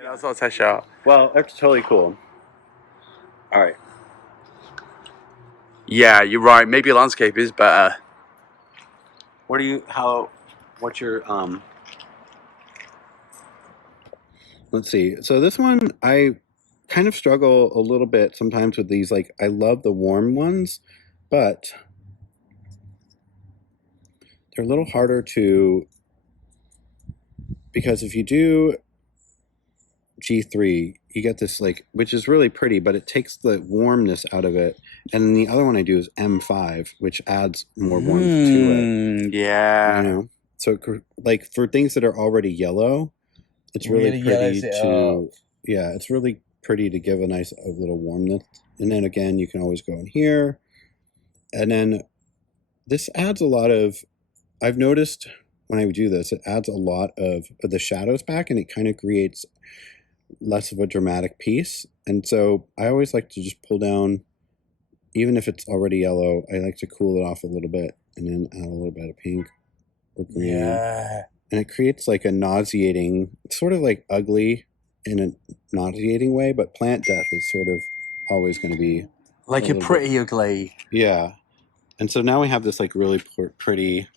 Yeah, that's all test shot. Well, that's totally cool. All right. Yeah, you're right. Maybe landscape is better. What's your let's see. So this one, I kind of struggle a little bit sometimes with these. Like, I love the warm ones, but they're a little harder to, because if you do G3, you get this, like, which is really pretty, but it takes the warmness out of it. And then the other one I do is M5, which adds more warmth to it. Yeah. You know? So, like, for things that are already yellow, it's really pretty to, yeah, it's really pretty to give a nice little warmth. And then again, you can always go in here. And then this adds a lot of, I've noticed when I do this, it adds a lot of the shadows back, and it kind of creates less of a dramatic piece. And so I always like to just pull down, even if it's already yellow, I like to cool it off a little bit and then add a little bit of pink or green. Yeah. And it creates like a nauseating, sort of like ugly in a nauseating way, but plant death is sort of always going to be like a pretty ugly. Yeah. And so now we have this like really pretty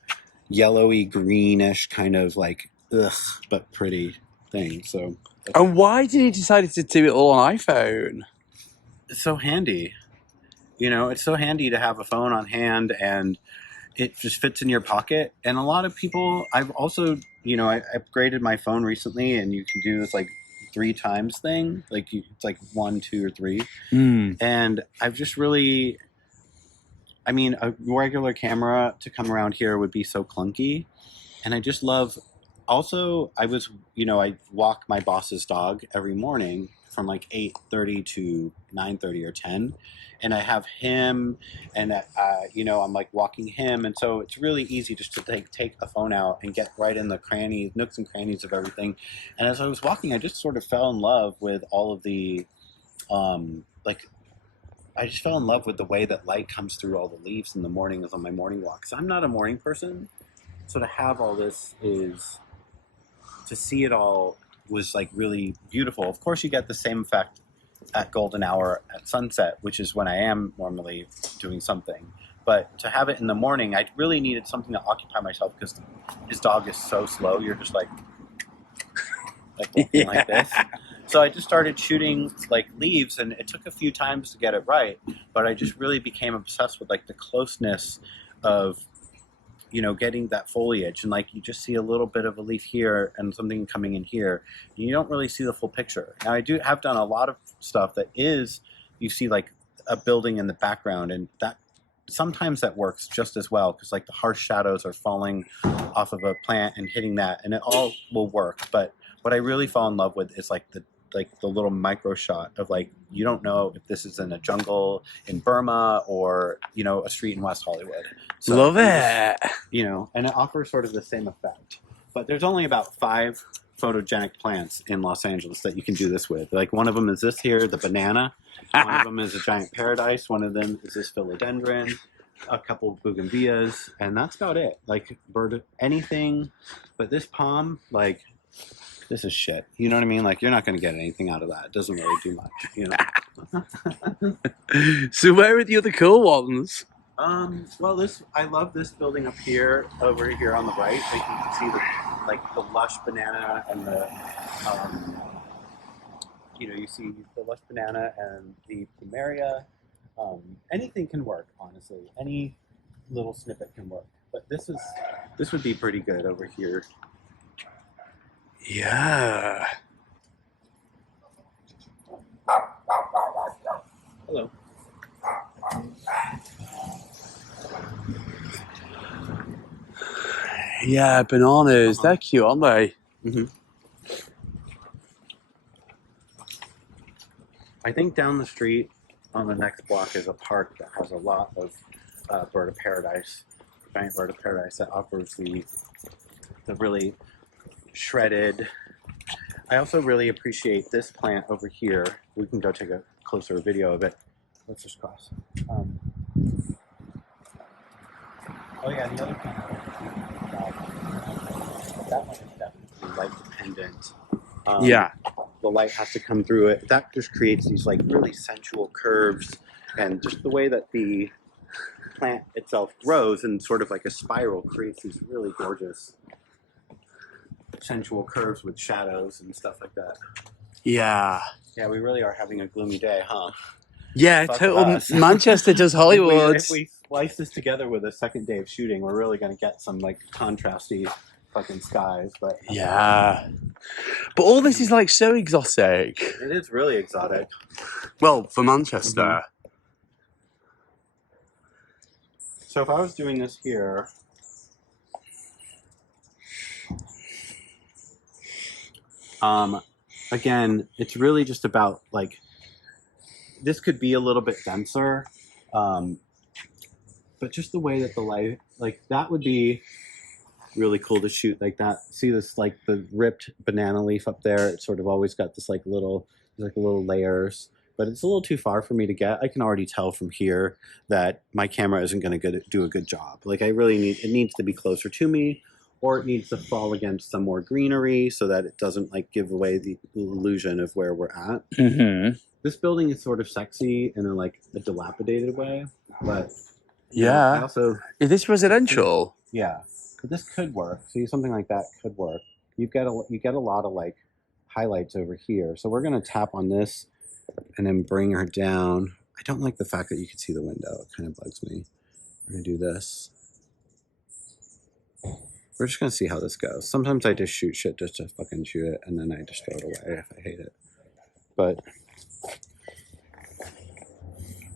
yellowy greenish kind of like but pretty thing. So And why did he decide to do it all on iPhone? it's so handy. You know, it's so handy to have a phone on hand, and it just fits in your pocket. And a lot of people, I've also, you know, I upgraded my phone recently, and you can do this like 3 times thing. Like it's like 1, 2, or 3. And I've just really, I mean, a regular camera to come around here would be so clunky. And I just love, also, I walk my boss's dog every morning from like 8:30 to 9:30 or 10. And I have him, and I'm like walking him. And so it's really easy just to take a phone out and get right in the nooks and crannies of everything. And as I was walking, I just sort of fell in love with all of the, I just fell in love with the way that light comes through all the leaves in the mornings on my morning walk. So I'm not a morning person. So to have all this to see it all was like really beautiful. Of course, you get the same effect at golden hour at sunset, which is when I am normally doing something. But to have it in the morning, I really needed something to occupy myself because his dog is so slow. You're just like walking like this. So I just started shooting like leaves, and it took a few times to get it right. But I just really became obsessed with like the closeness of, you know, getting that foliage, and like you just see a little bit of a leaf here and something coming in here. You don't really see the full picture. Now I have done a lot of stuff that is, you see like a building in the background, and that sometimes that works just as well because like the harsh shadows are falling off of a plant and hitting that, and it all will work. But what I really fall in love with is like the little micro shot of like, you don't know if this is in a jungle in Burma or, you know, a street in West Hollywood. So Love it. You know, and it offers sort of the same effect. But there's only about 5 photogenic plants in Los Angeles that you can do this with. Like one of them is this here, the banana. One of them is a giant paradise. One of them is this philodendron. A couple of bougainvilleas, and that's about it. Like anything, but this palm, like, this is shit. You know what I mean? Like, you're not going to get anything out of that. It doesn't really do much, you know? So where are the other cool ones? Well, I love this building up here, over here on the right. Like, you can see the lush banana and the, you see the lush banana and the plumeria. Anything can work, honestly. Any little snippet can work. But this would be pretty good over here. Yeah. Hello. Yeah, bananas. They're cute, aren't they? Mm-hmm. I think down the street on the next block is a park that has a lot of bird of paradise, giant bird of paradise that offers the really shredded. I also really appreciate this plant over here. We can go take a closer video of it. Let's just cross. Oh yeah, the other plant. That one is definitely light dependent. Yeah. the light has to come through it. That just creates these like really sensual curves, and just the way that the plant itself grows in sort of like a spiral creates these really gorgeous sensual curves with shadows and stuff like that. Yeah. Yeah, we really are having a gloomy day, huh? Yeah, Fuck total us. Manchester does Hollywood. If we slice this together with a second day of shooting, we're really going to get some like contrasty fucking skies. But Yeah. But all this is like so exotic. it is really exotic. Well, for Manchester. So if I was doing this here, again, it's really just about like, this could be a little bit denser, but just the way that the light, like that would be really cool to shoot like that. See this, like the ripped banana leaf up there? It's sort of always got this like little layers, but it's a little too far for me to get. I can already tell from here that my camera isn't going to do a good job. Like I really it needs to be closer to me, or it needs to fall against some more greenery so that it doesn't like give away the illusion of where we're at. Mm-hmm. This building is sort of sexy in a dilapidated way, but yeah. I also, is this residential? Yeah, but this could work. See, something like that could work. You get a lot of like highlights over here. So we're gonna tap on this and then bring her down. I don't like the fact that you can see the window. It kind of bugs me. We're gonna do this. We're just gonna see how this goes. Sometimes I just shoot shit just to fucking shoot it, and then I just throw it away if I hate it. But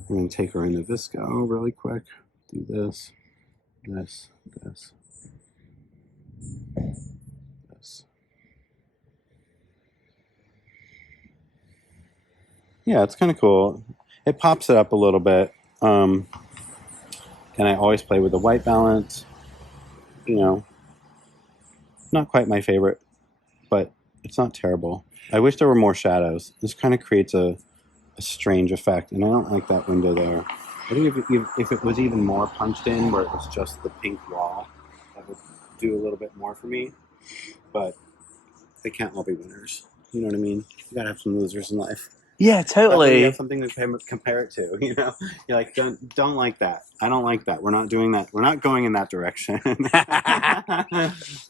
I'm gonna take her into Visco really quick. Do this, this, this, this. Yeah, it's kind of cool. It pops it up a little bit. And I always play with the white balance. You know, not quite my favorite, but it's not terrible. I wish there were more shadows. This kind of creates a strange effect, and I don't like that window there. I think if it was even more punched in, where it was just the pink wall, that would do a little bit more for me. But they can't all be winners. You know what I mean? You gotta have some losers in life. Yeah, totally. You have something to compare it to. You know, you're like, don't like that. I don't like that. We're not doing that. We're not going in that direction.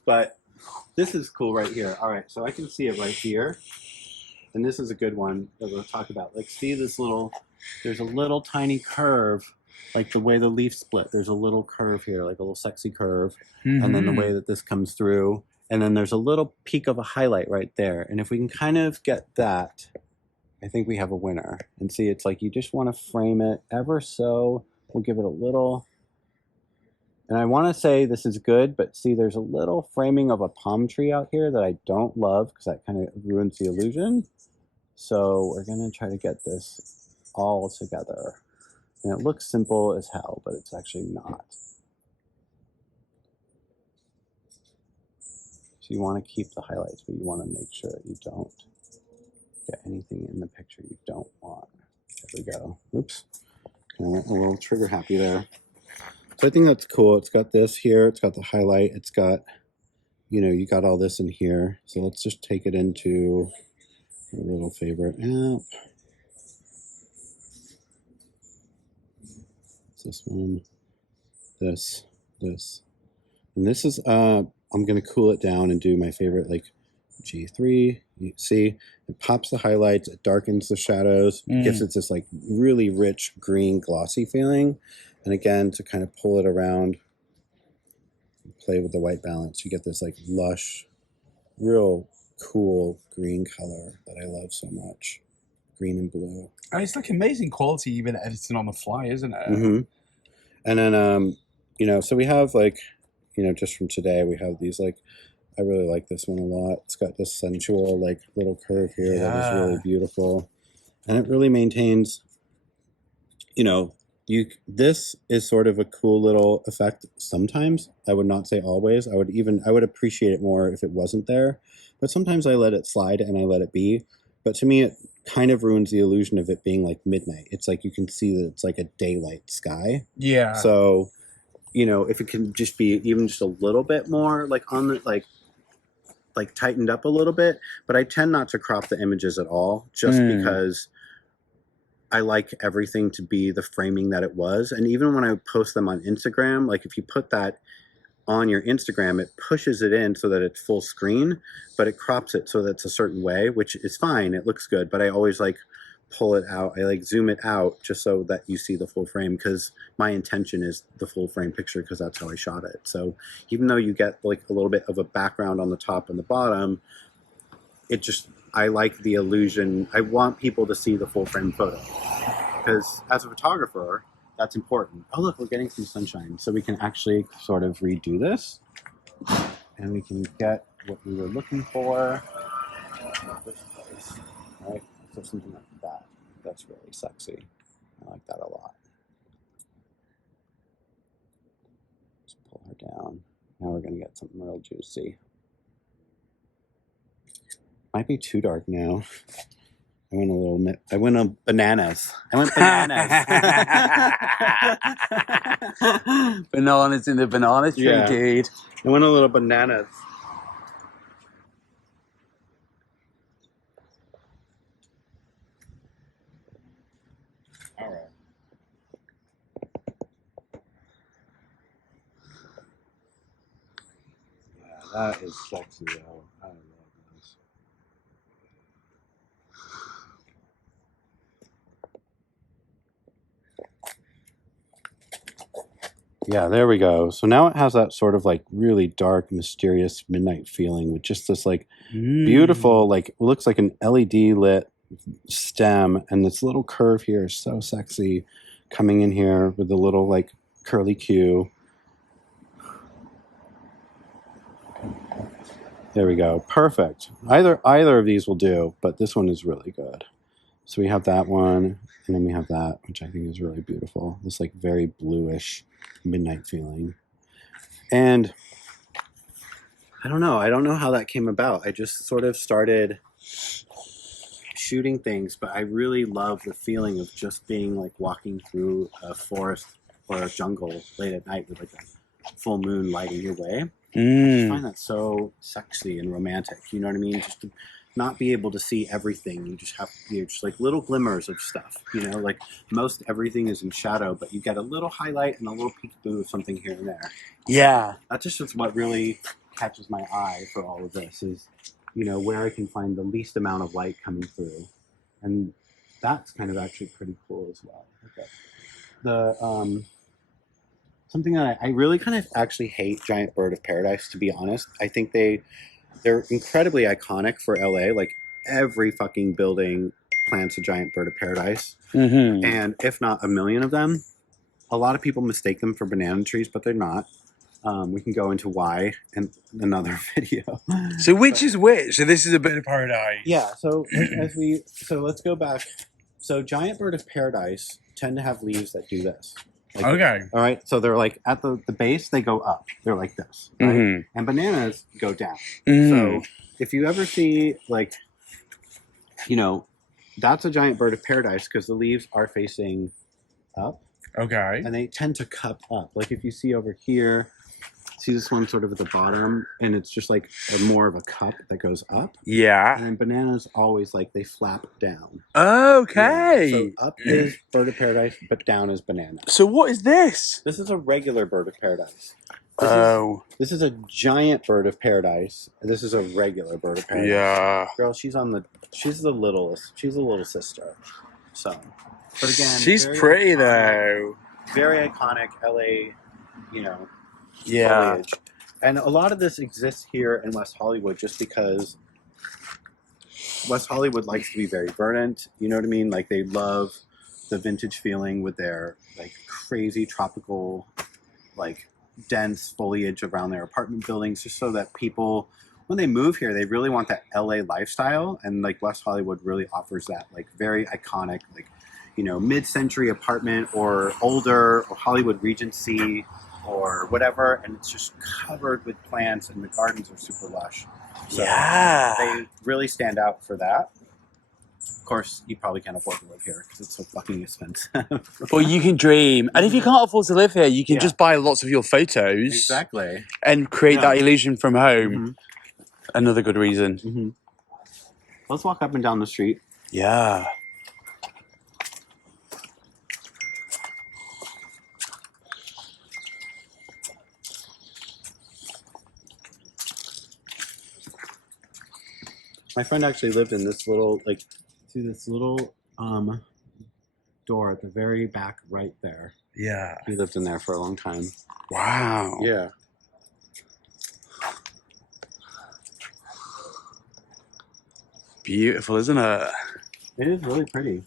But this is cool right here. All right, so I can see it right here. And this is a good one that we'll talk about. Like, see this there's a little tiny curve, like the way the leaf split. There's a little curve here, like a little sexy curve. Mm-hmm. And then the way that this comes through. And then there's a little peak of a highlight right there. And if we can kind of get that, I think we have a winner. And see, it's like you just want to frame it ever so. We'll give it a little. And I want to say this is good, but see, there's a little framing of a palm tree out here that I don't love because that kind of ruins the illusion. So we're going to try to get this all together. And it looks simple as hell, but it's actually not. So you want to keep the highlights, but you want to make sure that you don't get anything in the picture you don't want. There we go. Oops. I went a little trigger happy there. So I think that's cool. It's got this here. It's got the highlight. It's got, you got all this in here. So let's just take it into a little favorite app. It's this one, this. And this is, I'm going to cool it down and do my favorite, like G3. You see, it pops the highlights, it darkens the shadows, gives it this like really rich green glossy feeling. And again, to kind of pull it around, play with the white balance, you get this like lush, real cool green color that I love so much. Green and blue. And it's like amazing quality even editing on the fly, isn't it? Mm-hmm. And then, so we have like, just from today, we have these like, I really like this one a lot. It's got this sensual like little curve here that is really beautiful. And it really maintains, this is sort of a cool little effect sometimes. I would not say always. I would appreciate it more if it wasn't there. But sometimes I let it slide and I let it be. But to me, it kind of ruins the illusion of it being like midnight. It's like you can see that it's like a daylight sky. Yeah. So, if it can just be even just a little bit more like on the, like, like tightened up a little bit, but I tend not to crop the images at all, just because I like everything to be the framing that it was. And even when I post them on Instagram, like if you put that on your Instagram, it pushes it in so that it's full screen, but it crops it so that it's a certain way, which is fine. It looks good, but I always like pull it out. I like zoom it out just so that you see the full frame, because my intention is the full frame picture, because that's how I shot it. So even though you get like a little bit of a background on the top and the bottom, it just, I like the illusion. I want people to see the full frame photo, because as a photographer, that's important. Oh, look, we're getting some sunshine. So we can actually sort of redo this, and we can get what we were looking for. Right? So something like that. That's really sexy. I like that a lot. Just pull her down. Now we're going to get something real juicy. Might be too dark now. I went a little. I went bananas. I went bananas. Bananas in the banana tree, Yeah. dude. I went a little bananas. All right. Yeah, that is sexy, though. I love this. Yeah, there we go. So now it has that sort of like really dark, mysterious midnight feeling with just this like beautiful, like looks like an LED lit stem, and this little curve here is so sexy, coming in here with the little like curly Q. There we go. Perfect. Either of these will do, but this one is really good. So we have that one, and then we have that, which I think is really beautiful. This like very bluish midnight feeling. And I don't know how that came about. I just sort of started shooting things, but I really love the feeling of just being like walking through a forest or a jungle late at night with like a full moon lighting your way. I just find that so sexy and romantic. You know what I mean? Just to not be able to see everything. You just have just like little glimmers of stuff. You know, like most everything is in shadow, but you get a little highlight and a little peekaboo of something here and there. Yeah. That's just what really catches my eye for all of this is, you know, where I can find the least amount of light coming through. And that's kind of actually pretty cool as well. Okay. The something that I really kind of actually hate giant bird of paradise, to be honest. I think they're incredibly iconic for LA. Like every fucking building plants a giant bird of paradise, and if not a million of them. A lot of people mistake them for banana trees, but they're not. We can go into why in another video. So which is which? So this is a bird of paradise. Yeah. So let's go back. So giant bird of paradise tend to have leaves that do this. Like Okay. All right. So they're like at the base, they go up. They're like this, right? And bananas go down. So if you ever see like, you know, that's a giant bird of paradise because the leaves are facing up. Okay. And they tend to cup up. Like if you see over here, see this one sort of at the bottom, and it's just like more of a cup that goes up. Yeah. And bananas always like they flap down. Okay. Yeah. So up is bird of paradise, but down is banana. So what is this? This is a regular bird of paradise. This is a giant bird of paradise. This is a regular bird of paradise. Yeah. Girl, she's the littlest. She's a little sister. So, but again, she's pretty iconic, though. Very iconic LA, you know. Yeah. Foliage. And a lot of this exists here in West Hollywood just because West Hollywood likes to be very verdant. You know what I mean? Like they love the vintage feeling with their like crazy tropical, like dense foliage around their apartment buildings, just so that people, when they move here, they really want that LA lifestyle. And like West Hollywood really offers that like very iconic, like, you know, mid-century apartment or older or Hollywood Regency or whatever, and it's just covered with plants and the gardens are super lush. So yeah. They really stand out for that. Of course, you probably can't afford to live here because it's so fucking expensive. Well, you can dream. And if you can't afford to live here, you can just buy lots of your photos. Exactly. And create that illusion from home. Another good reason. Mm-hmm. Let's walk up and down the street. Yeah. My friend actually lived in this little, like, see this little door at the very back right there. Yeah. He lived in there for a long time. Wow. Yeah. Beautiful, isn't it? It is really pretty.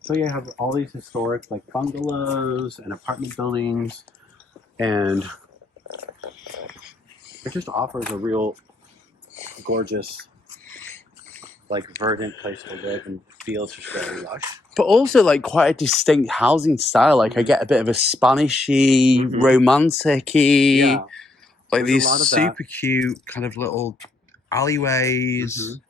So you have all these historic, like, bungalows and apartment buildings, and it just offers a real gorgeous, like, verdant place to live, and feels just very lush. But also, like, quite a distinct housing style. Like, I get a bit of a Spanishy, romantic-y. Yeah. Like, There's these a lot of super cute kind of little alleyways.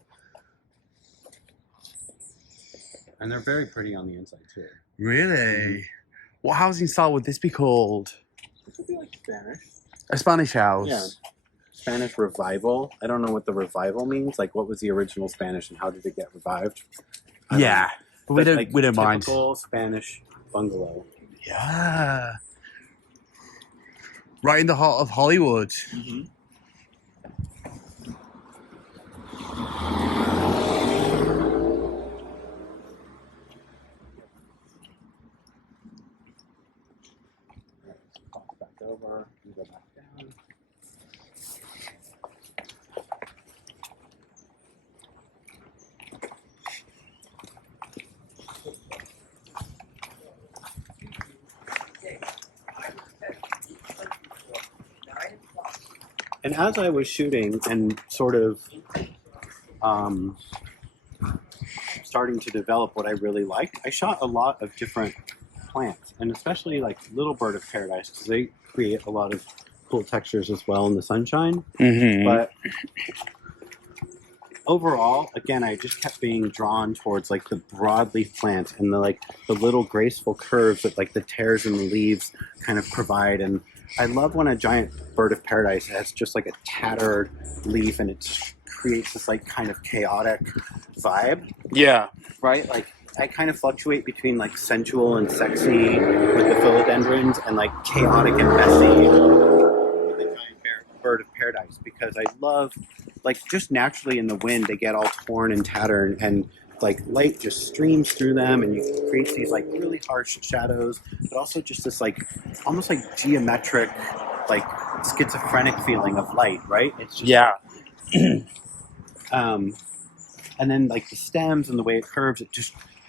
And they're very pretty on the inside, too. Really? What housing style would this be called? It could be like Spanish. A Spanish house? Yeah. Spanish revival. I don't know what the revival means. Like, what was the original Spanish and how did it get revived? Yeah. But we don't mind. Typical Spanish bungalow. Yeah. Right in the heart of Hollywood. Back over and go back down. And as I was shooting and sort of starting to develop what I really liked, I shot a lot of different plants, and especially like Little Bird of Paradise, because they create a lot of cool textures as well in the sunshine. But overall, again, I just kept being drawn towards like the broadleaf plants and the little graceful curves that like the tears in the leaves kind of provide. And I love when a giant bird of paradise has just like a tattered leaf and it creates this like kind of chaotic vibe. Yeah. Right? Like I kind of fluctuate between like sensual and sexy with the philodendrons and like chaotic and messy with the giant bird of paradise, because I love like just naturally in the wind they get all torn and tattered and like light just streams through them and you create these like really harsh shadows, but also just this like almost like geometric, like schizophrenic feeling of light, right? It's just and then like the stems and the way it curves,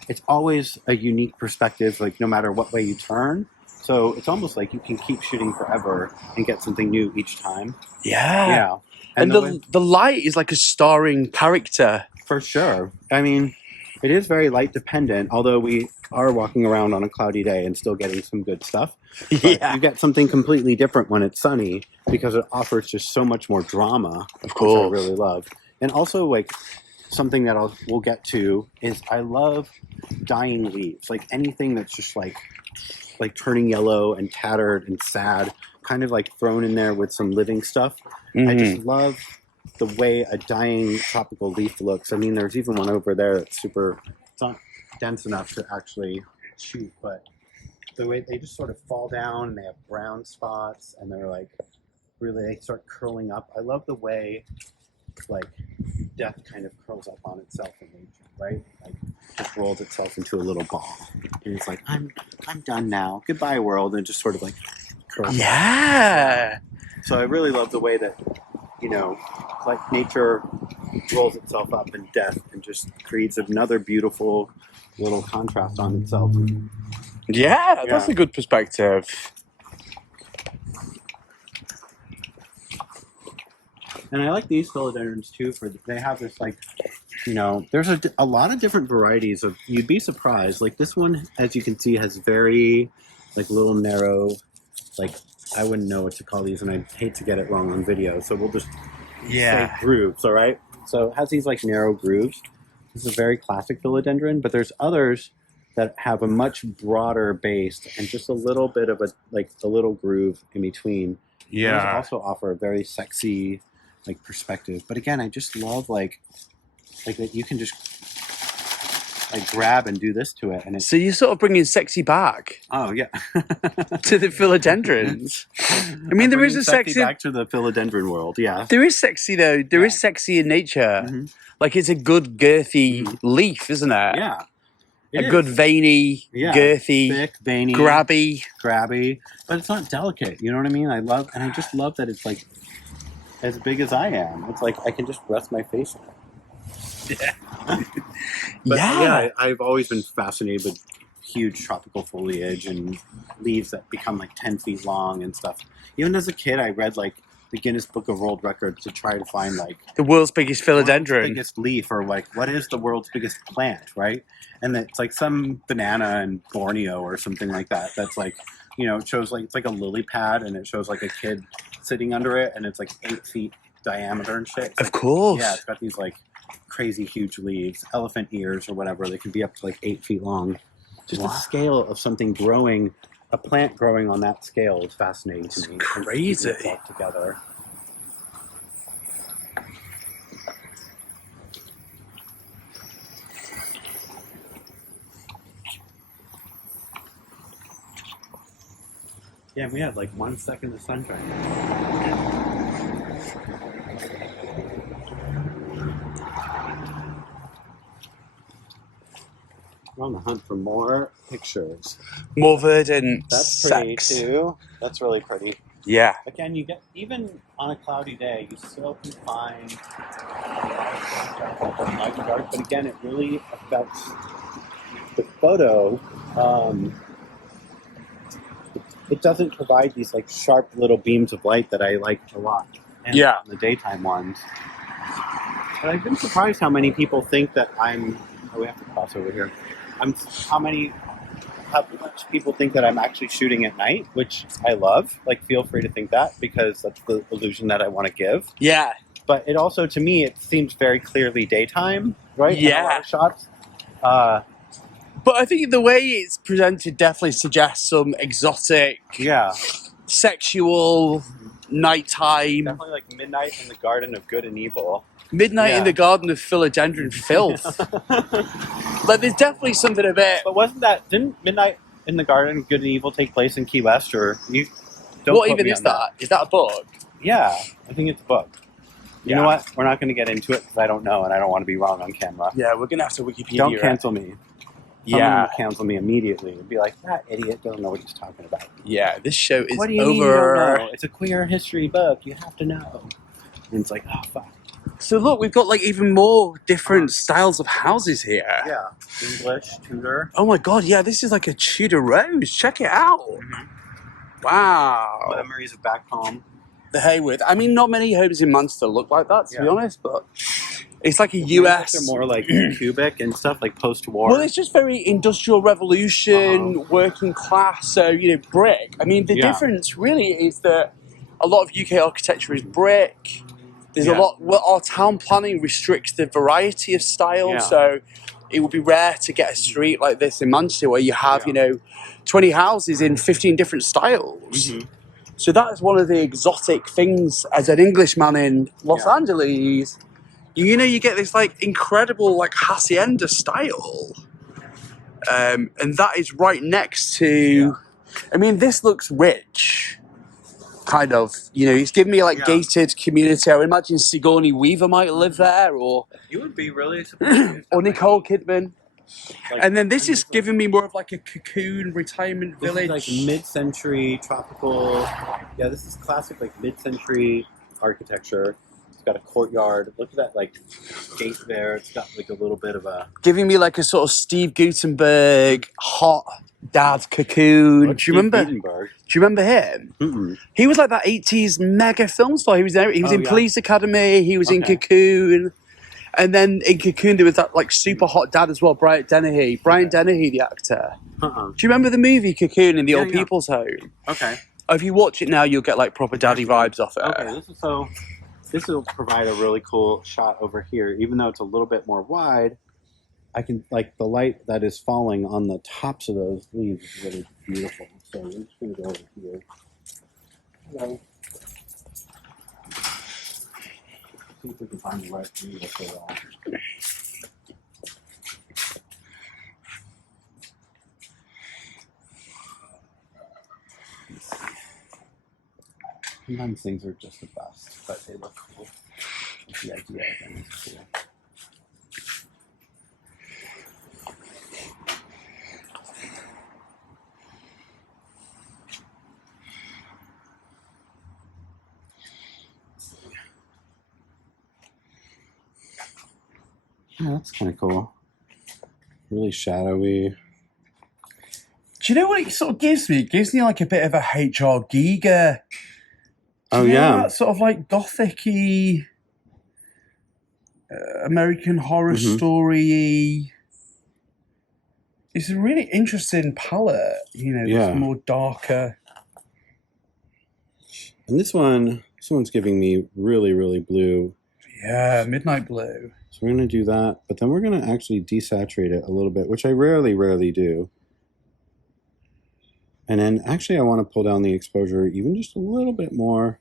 it's always a unique perspective, like no matter what way you turn. So it's almost like you can keep shooting forever and get something new each time. Yeah. And the light is like a starring character. For sure. I mean, it is very light dependent, although we are walking around on a cloudy day and still getting some good stuff. But you get something completely different when it's sunny because it offers just so much more drama, of course, which I really love. And also, like, something that we'll get to is I love dying leaves. Like anything that's just like turning yellow and tattered and sad, kind of like thrown in there with some living stuff. I just love the way a dying tropical leaf looks. I mean, there's even one over there that's super, it's not dense enough to actually shoot, but the way they just sort of fall down and they have brown spots and they're like, really, they start curling up. I love the way like death kind of curls up on itself in nature, right? Like just rolls itself into a little ball. And it's like, I'm done now. Goodbye, world. And it just sort of like curls up. So I really love the way that, you know, like nature rolls itself up in death and just creates another beautiful little contrast on itself. Yeah, that's a good perspective. And I like these philodendrons too, they have this like, you know, there's a lot of different varieties of, you'd be surprised. Like this one, as you can see, has very like little narrow, like I wouldn't know what to call these and I'd hate to get it wrong on video. So we'll just say grooves, all right? So it has these like narrow grooves. This is a very classic philodendron, but there's others that have a much broader base and just a little bit of a little groove in between. Those also offer a very sexy like perspective. But again, I just love like that you can just like grab and do this to it, and it's So you're sort of bringing sexy back oh yeah to the philodendrons. I mean, there is a sexy back to the philodendron world. Yeah, There is sexy though. There is sexy in nature. Mhm. Like it's a good girthy leaf, isn't it? Yeah, A good veiny, girthy, thick, veiny, grabby. but it's not delicate. You know what I mean? I just love that it's like as big as I am. It's like I can just rest my face on it. But I've always been fascinated with huge tropical foliage and leaves that become like 10 feet long and stuff. Even as a kid, I read like the Guinness Book of World Records to try to find like the world's biggest philodendron, world's biggest leaf, or like what is the world's biggest plant, right? And it's like some banana in Borneo or something like that. That's like, you know, it shows like it's like a lily pad, and it shows like a kid sitting under it, and it's like 8 feet diameter and shit. Of course, yeah, it's got these like crazy huge leaves, elephant ears or whatever. They can be up to like 8 feet long. Just the scale of something growing, a plant growing on that scale is fascinating to me. Crazy. Together. Yeah, we had like 1 second of sunshine. We're on the hunt for more pictures. More verdant That's pretty sex. too. That's really pretty. Yeah. Again, you get even on a cloudy day, you still can find light and dark. But again, it really affects the photo. It doesn't provide these like sharp little beams of light that I like a lot. And Yeah. on the daytime ones. But I've been surprised how many people think that I'm. Oh, we have to cross over here. How much people think that I'm actually shooting at night, which I love. Like, feel free to think that, because that's the illusion that I want to give. Yeah. But it also, to me, it seems very clearly daytime, right? Yeah. In a lot of shots. But I think the way it's presented definitely suggests some exotic, sexual, nighttime. Definitely like midnight in the Garden of Good and Evil. Midnight in the Garden of Philodendron Filth. Like, there's definitely something a bit. But didn't Midnight in the Garden of Good and Evil take place in Key West? Or you? What even is that? Is that a book? Yeah, I think it's a book. You know what? We're not going to get into it because I don't know, and I don't want to be wrong on camera. Yeah, we're going to have to Wikipedia. Don't cancel me. Someone will cancel me immediately and be like, that idiot doesn't know what he's talking about. Yeah, this show is what do you over. Mean you don't know? It's a queer history book. You have to know. And it's like, oh, fuck. So look, we've got like even more different styles of houses here. Yeah. English, Tudor. Oh my god, yeah, this is like a Tudor rose. Check it out. Mm-hmm. Wow. Memories of back home. The Haywood. I mean, not many homes in Manchester look like that, to be honest, but it's like a US. They're more like cubic and stuff, like post-war. Well, it's just very industrial revolution, working class, so, you know, brick. I mean, the difference really is that a lot of UK architecture is brick. There's a lot. Well, our town planning restricts the variety of styles, so it would be rare to get a street like this in Manchester where you have, you know, 20 houses in 15 different styles. Mm-hmm. So that is one of the exotic things as an Englishman in Los Angeles. You know, you get this like incredible like hacienda style, and that is right next to. I mean, this looks rich. Kind of, you know, it's giving me like gated community. I would imagine Sigourney Weaver might live there, or you would be really surprised. Or Nicole Kidman. Like, and then this is giving me more of like a cocoon retirement village. This is like mid-century tropical. Yeah, this is classic like mid-century architecture. It's got a courtyard. Look at that like gate there. It's got like a little bit of a giving me like a sort of Steve Guttenberg hot dad cocoon. Do you remember? Gutenberg? Do you remember him? Mm-mm. He was like that 80s mega film star. He was there. He was in Police Academy. He was in Cocoon. And then in Cocoon, there was that like super hot dad as well, Brian Dennehy. Brian Dennehy, the actor. Do you remember the movie Cocoon in the old people's home? Okay. If you watch it now, you'll get like proper daddy vibes off it. Okay, this will provide a really cool shot over here. Even though it's a little bit more wide, I can, like, the light that is falling on the tops of those leaves is really beautiful. So I'm just going to go over here. Hello. see if we can find the right view of it all. Sometimes things are just the best, but they look cool. The idea of them is cool. Yeah, that's kind of cool. Really shadowy. Do you know what it sort of gives me? It gives me like a bit of a H.R. Giger. Oh, yeah. That sort of like gothic-y, American Horror Story-y. It's a really interesting palette, Yeah. It's more darker. And this one's giving me really, really blue. Yeah, midnight blue. So we're going to do that, but then we're going to actually desaturate it a little bit, which I rarely do. And then actually I want to pull down the exposure even just a little bit more.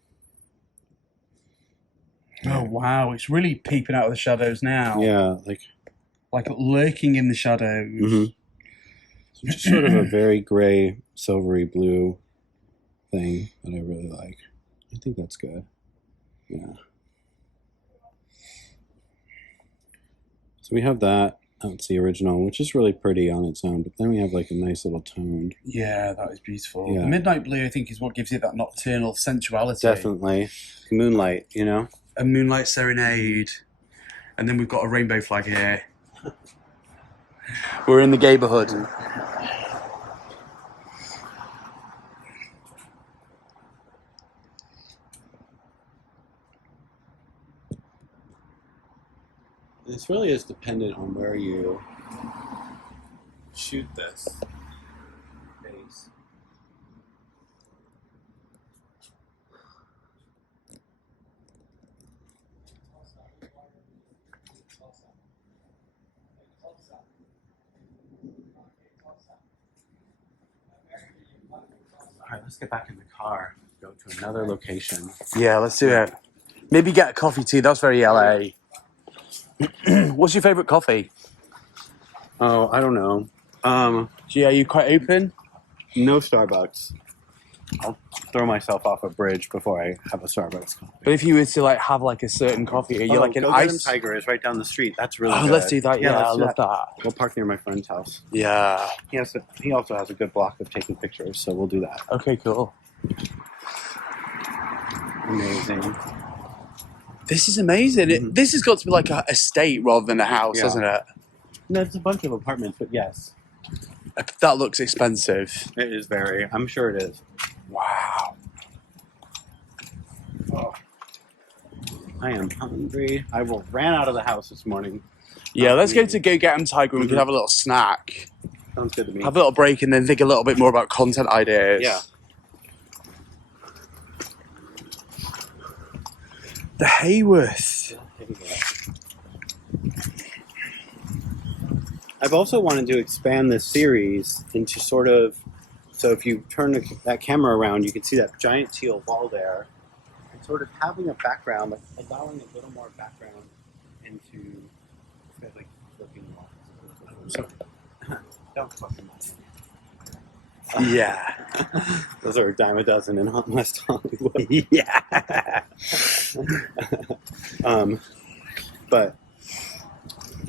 Oh, wow. It's really peeping out of the shadows now. Yeah, like lurking in the shadows. So just sort of a very gray, silvery blue thing that I really like. I think that's good. Yeah. So we have that. That's the original, which is really pretty on its own. But then we have like a nice little toned. Yeah, that is beautiful. Yeah. The midnight blue, I think, is what gives it that nocturnal sensuality. Definitely. Moonlight, A moonlight serenade. And then we've got a rainbow flag here. We're in the neighborhood. This really is dependent on where you shoot this base. All right, let's get back in the car. Go to another location. Yeah, let's do it. Maybe get a coffee tea. That's very LA. What's your favourite coffee? Oh, I don't know. Gee, are you quite open? No Starbucks. I'll throw myself off a bridge before I have a Starbucks coffee. But if you were to have a certain coffee, are you like an Go ice? Get 'em Tiger is right down the street. That's really good. Let's do that. Yeah, I love that. We'll park near my friend's house. Yeah. He also has a good block of taking pictures, so we'll do that. Okay, cool. Amazing. This is amazing. This has got to be like a estate rather than a house, hasn't it? No, it's a bunch of apartments, but yes. That looks expensive. It is very. I'm sure it is. Wow. Oh. I am hungry. I ran out of the house this morning. Yeah, let's go get 'em Tiger and we can have a little snack. Sounds good to me. Have a little break and then think a little bit more about content ideas. Yeah. The Hayworth. I've also wanted to expand this series into sort of, so if you turn that camera around, you can see that giant teal wall there, and sort of having a background, like allowing a little more background into, like looking walls. Don't fucking mind. Yeah. Those are a dime a dozen in West Hollywood. Yeah. But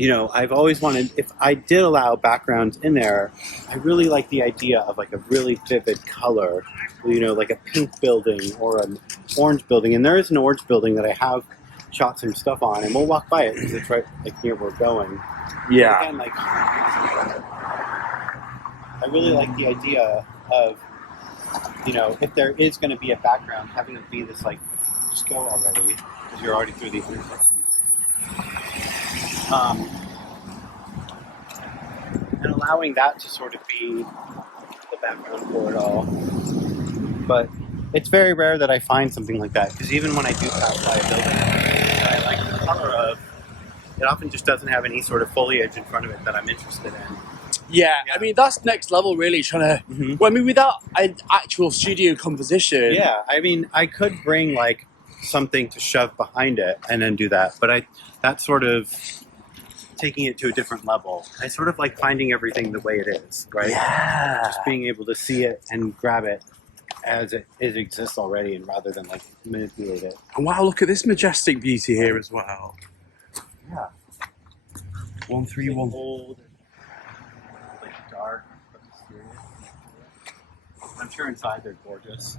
I've always wanted, if I did allow backgrounds in there, I really like the idea of like a really vivid color, like a pink building or an orange building. And there is an orange building that I have shot some stuff on, and we'll walk by it because it's right like near where we're going. Yeah. Again, I really like the idea of, if there is going to be a background, having it be this just go already, because you're already through the intersection. And allowing that to sort of be the background for it all. But it's very rare that I find something like that, because even when I do pass by a building, I like the color of, it often just doesn't have any sort of foliage in front of it that I'm interested in. Yeah, I mean, that's next level, really, trying to... Well, I mean, without an actual studio composition... Yeah, I mean, I could bring, something to shove behind it and then do that. But that's sort of taking it to a different level. I sort of like finding everything the way it is, right? Yeah. Just being able to see it and grab it as it exists already, and rather than like manipulate it. And wow, look at this majestic beauty here as well. Yeah. 131. Old, like dark, but mysterious. I'm sure inside they're gorgeous.